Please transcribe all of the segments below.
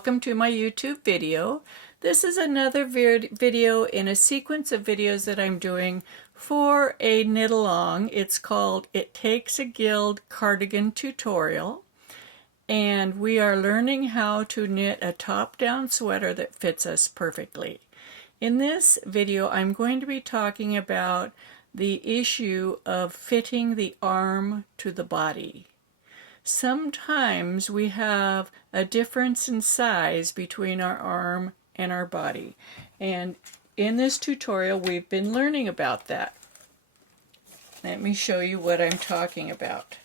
welcome to my YouTube video. This is another video in a sequence of videos that I'm doing for a knit along. It's called It Takes a Guild Cardigan Tutorial, and we are learning how to knit a top-down sweater that fits us perfectly. In this video I'm going to be talking about the issue of fitting the arm to the body. Sometimes we have a difference in size between our arm and our body, and in this tutorial we've been learning about that. Let me show you what I'm talking about.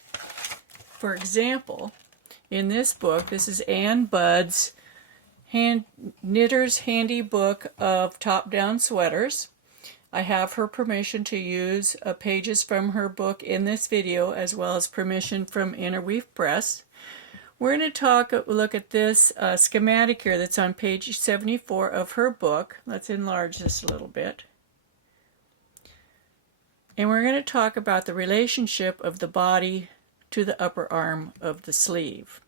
For example, in this book, this is Ann Budd's Knitter's Handy Book of Top-Down Sweaters. I have her permission to use pages from her book in this video, as well as permission from Interweave Press. We're going to look at this schematic here that's on page 74 of her book. Let's enlarge this a little bit. And we're going to talk about the relationship of the body to the upper arm of the sleeve.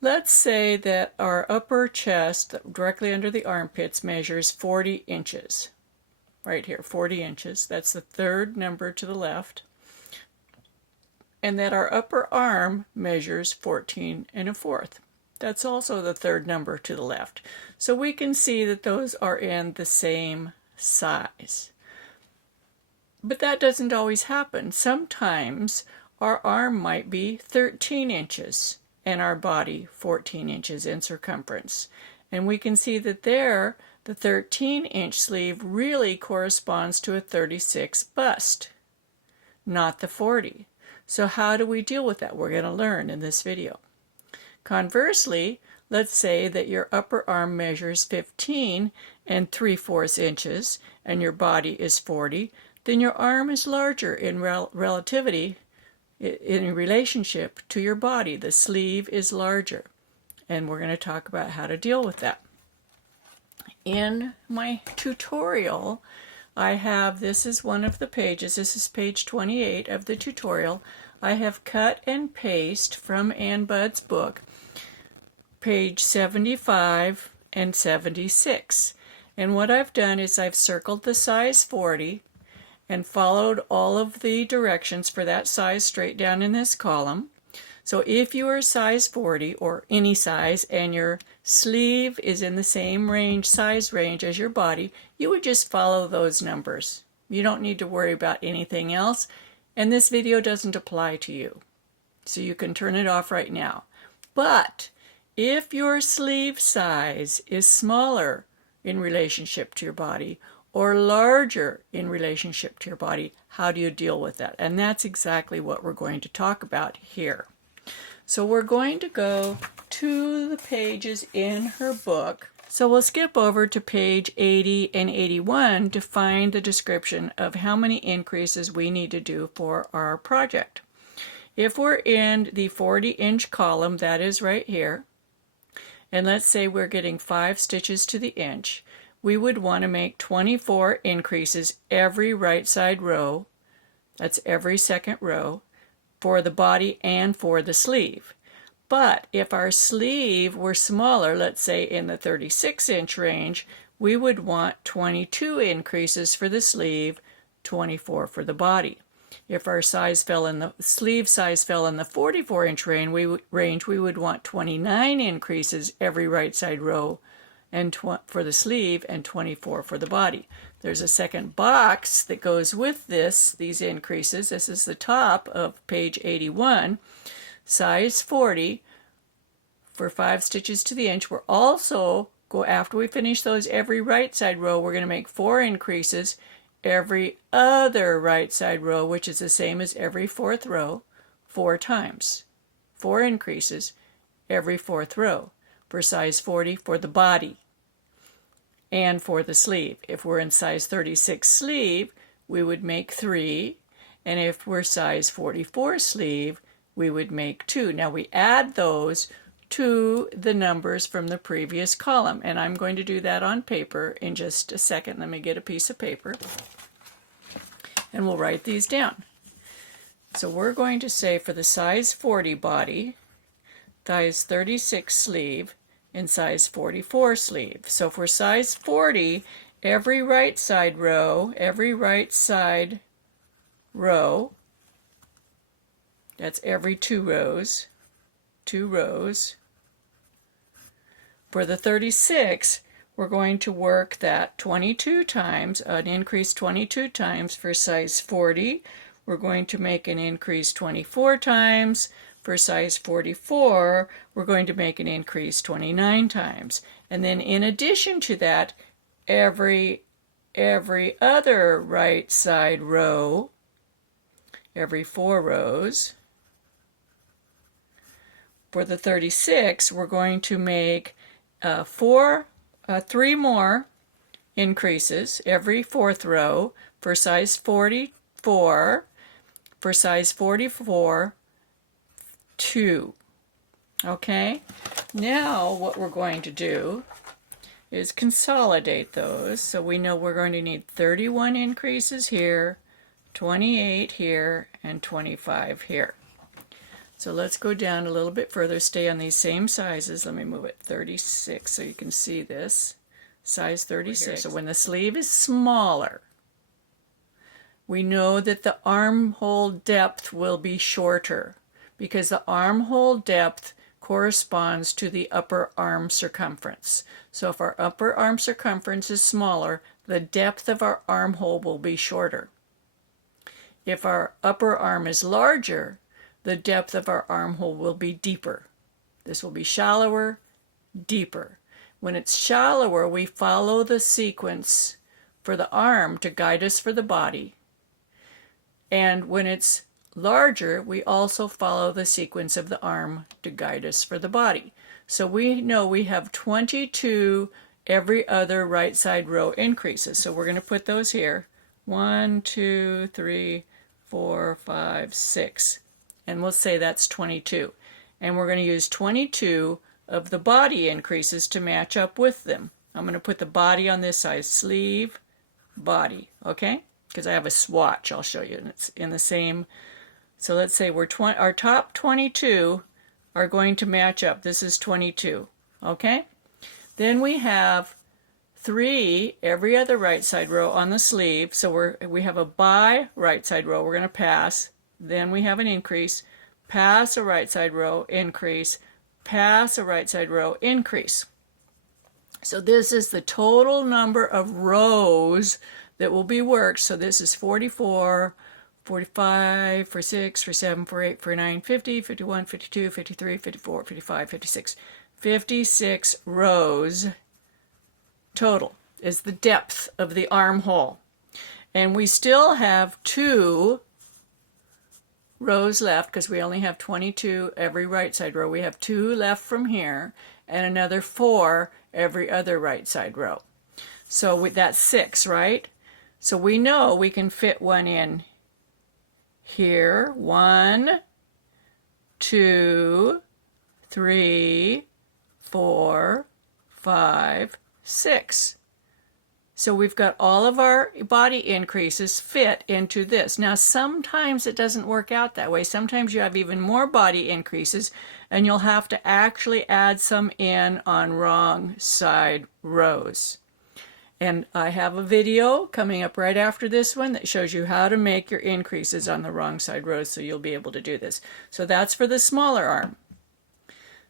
Let's say that our upper chest, directly under the armpits, measures 40 inches. Right here, 40 inches. That's the third number to the left. And that our upper arm measures 14 1/4. That's also the third number to the left. So we can see that those are in the same size. But that doesn't always happen. Sometimes our arm might be 13 inches and our body 14 inches in circumference. And we can see that there, the 13-inch sleeve really corresponds to a 36 bust, not the 40. So how do we deal with that? We're going to learn in this video. Conversely, let's say that your upper arm measures 15 3/4 inches and your body is 40, then your arm is larger in relativity, in relationship to your body. The sleeve is larger, and we're going to talk about how to deal with that. In my tutorial, I have, this is one of the pages, this is page 28 of the tutorial. I have cut and paste from Ann Budd's book, page 75 and 76. And what I've done is I've circled the size 40 and followed all of the directions for that size straight down in this column. So if you are size 40 or any size and your sleeve is in the same size range as your body, you would just follow those numbers. You don't need to worry about anything else, and this video doesn't apply to you. So you can turn it off right now. But if your sleeve size is smaller in relationship to your body or larger in relationship to your body, how do you deal with that? And that's exactly what we're going to talk about here. So we're going to go to the pages in her book. So we'll skip over to page 80 and 81 to find the description of how many increases we need to do for our project. If we're in the 40-inch column, that is right here, and let's say we're getting 5 stitches to the inch, we would want to make 24 increases every right side row, that's every second row, for the body and for the sleeve. But if our sleeve were smaller, let's say in the 36-inch range, we would want 22 increases for the sleeve, 24 for the body. If our size fell in the sleeve size fell in the 44-inch range, we would want 29 increases every right side row and for the sleeve and 24 for the body. There's a second box that goes with these increases. This is the top of page 81. Size 40 for 5 stitches to the inch. We're also, after we finish those every right side row, we're going to make 4 increases every other right side row, which is the same as every 4th row, 4 times. 4 increases every 4th row for size 40 for the body and for the sleeve. If we're in size 36 sleeve, we would make 3, and if we're size 44 sleeve, we would make 2. Now we add those to the numbers from the previous column, and I'm going to do that on paper in just a second. Let me get a piece of paper, and we'll write these down. So we're going to say for the size 40 body, size 36 sleeve, in size 44 sleeve. So for size 40, every right side row, that's every 2 rows, For the 36, we're going to work that 22 times, an increase 22 times for size 40. We're going to make an increase 24 times. For size 44, we're going to make an increase 29 times. And then in addition to that, every other right side row, every 4 rows. For the 36, we're going to make 3 more increases every 4th row for size 44. For size 44, 2. Okay? Now what we're going to do is consolidate those. So we know we're going to need 31 increases here, 28 here, and 25 here. So let's go down a little bit further, stay on these same sizes. Let me move it 36 so you can see this. Size 36. So when the sleeve is smaller, we know that the armhole depth will be shorter because the armhole depth corresponds to the upper arm circumference. So if our upper arm circumference is smaller, the depth of our armhole will be shorter. If our upper arm is larger, the depth of our armhole will be deeper. This will be shallower, deeper. When it's shallower, we follow the sequence for the arm to guide us for the body. And when it's larger, we also follow the sequence of the arm to guide us for the body. So we know we have 22 every other right side row increases. So we're going to put those here. 1, 2, 3, 4, 5, 6. And we'll say that's 22. And we're going to use 22 of the body increases to match up with them. I'm going to put the body on this side, sleeve, body, okay? Because I have a swatch I'll show you, and it's in the same. So let's say our top 22 are going to match up. This is 22, okay? Then we have 3 every other right side row on the sleeve. So we have a by right side row. We're going to pass. Then we have an increase, pass a right side row, increase, pass a right side row, increase. So this is the total number of rows that will be worked. So this is 44, 45, 46, 47, 48, 49, 50, 51, 52, 53, 54, 55, 56. 56 rows total is the depth of the armhole. And we still have 2 rows left because we only have 22 every right side row. We have 2 left from here and another 4 every other right side row. So that's 6, right? So we know we can fit one in here. 1, 2, 3, 4, 5, 6. So we've got all of our body increases fit into this. Now sometimes it doesn't work out that way. Sometimes you have even more body increases and you'll have to actually add some in on wrong side rows. And I have a video coming up right after this one that shows you how to make your increases on the wrong side rows so you'll be able to do this. So that's for the smaller arm.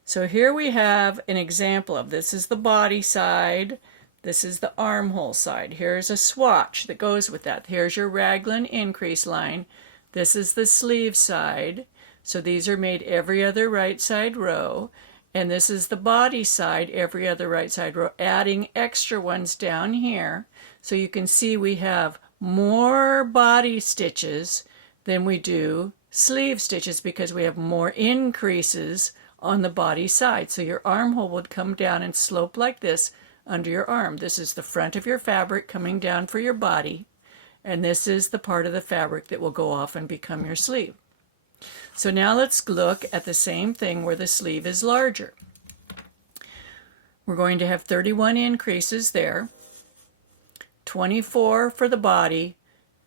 So here we have an example of this is the body side. This is the armhole side. Here's a swatch that goes with that. Here's your raglan increase line. This is the sleeve side. So these are made every other right side row. And this is the body side, every other right side row, adding extra ones down here. So you can see we have more body stitches than we do sleeve stitches because we have more increases on the body side. So your armhole would come down and slope like this under your arm. This is the front of your fabric coming down for your body, and this is the part of the fabric that will go off and become your sleeve. So now let's look at the same thing where the sleeve is larger. We're going to have 31 increases there, 24 for the body,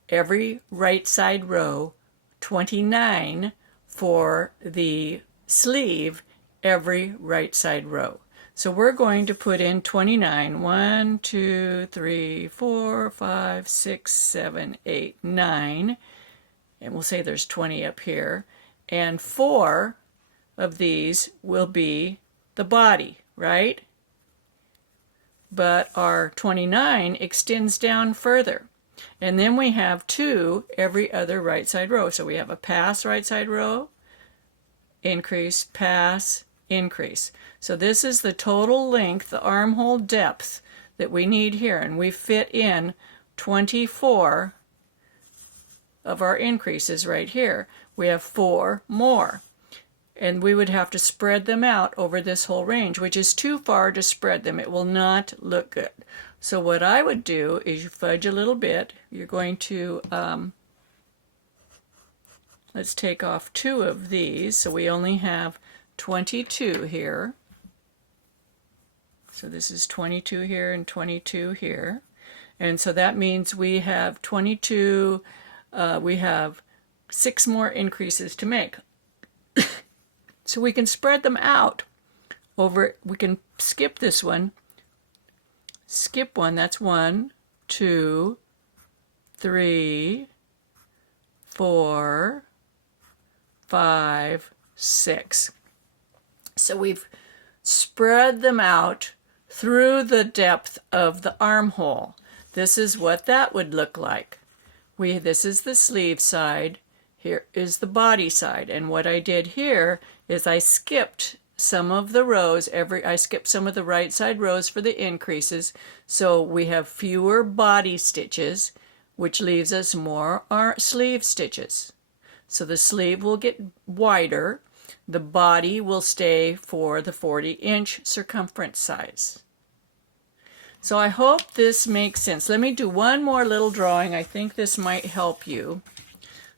every right side row, 29 for the sleeve, every right side row. So we're going to put in 29. 1, 2, 3, 4, 5, 6, 7, 8, 9. And we'll say there's 20 up here. And 4 of these will be the body, right? But our 29 extends down further. And then we have 2 every other right side row. So we have a pass right side row, increase, pass, increase. So this is the total length, the armhole depth that we need here. And we fit in 24 of our increases right here. We have 4 more. And we would have to spread them out over this whole range, which is too far to spread them. It will not look good. So what I would do is you fudge a little bit. You're going to, let's take off 2 of these. So we only have 22 here. So this is 22 here and 22 here. And so that means we have 22, we have 6 more increases to make. So we can spread them out over, we can skip this one, skip one, that's 1, 2, 3, 4, 5, 6. So we've spread them out through the depth of the armhole. This is what that would look like. This is the sleeve side, here is the body side, and what I did here is I skipped some of the rows, I skipped some of the right side rows for the increases, so we have fewer body stitches, which leaves us more sleeve stitches. So the sleeve will get wider, the body will stay for the 40-inch circumference size. So I hope this makes sense. Let me do one more little drawing. I think this might help you.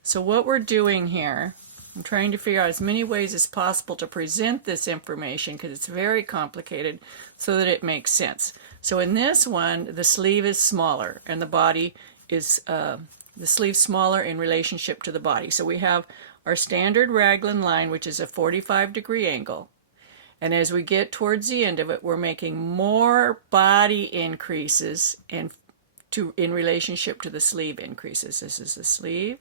So what we're doing here, I'm trying to figure out as many ways as possible to present this information because it's very complicated so that it makes sense. So in this one, the sleeve is smaller and the body is, the sleeve smaller in relationship to the body. So we have our standard raglan line, which is a 45-degree angle. And as we get towards the end of it, we're making more body increases in relationship to the sleeve increases. This is the sleeve,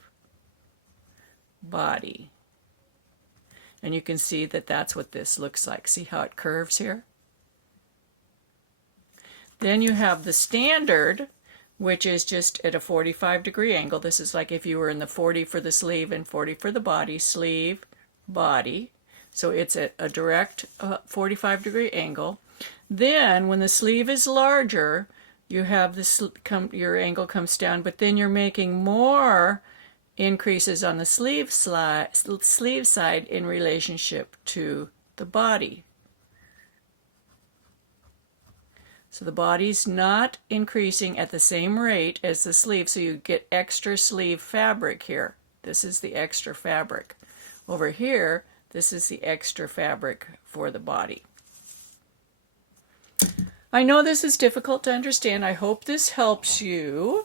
body. And you can see that that's what this looks like. See how it curves here? Then you have the standard, which is just at a 45-degree angle. This is like if you were in the 40 for the sleeve and 40 for the body. Sleeve, body. So it's at a direct 45-degree angle. Then when the sleeve is larger, you have your angle comes down, but then you're making more increases on the sleeve side in relationship to the body. So the body's not increasing at the same rate as the sleeve, so you get extra sleeve fabric here. This is the extra fabric. Over here, this is the extra fabric for the body. I know this is difficult to understand. I hope this helps you.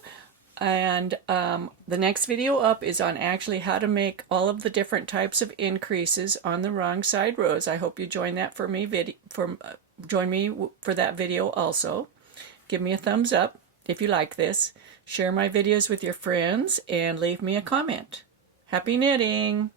And the next video up is on actually how to make all of the different types of increases on the wrong side rows. I hope you join that for me. Join me for that video also. Give me a thumbs up if you like this. Share my videos with your friends and leave me a comment. Happy knitting!